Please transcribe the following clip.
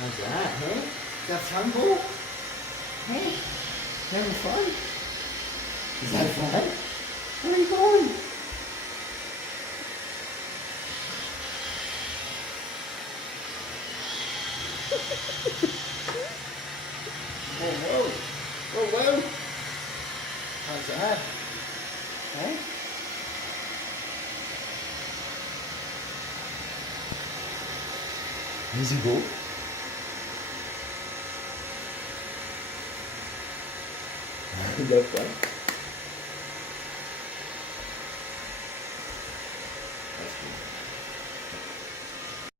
How's that, huh? Is that fun, Paul? Hey, having fun? Is that fun? Where are you going? Whoa, whoa. Whoa, whoa. How's that? Hey? Easy, go. Is that fun?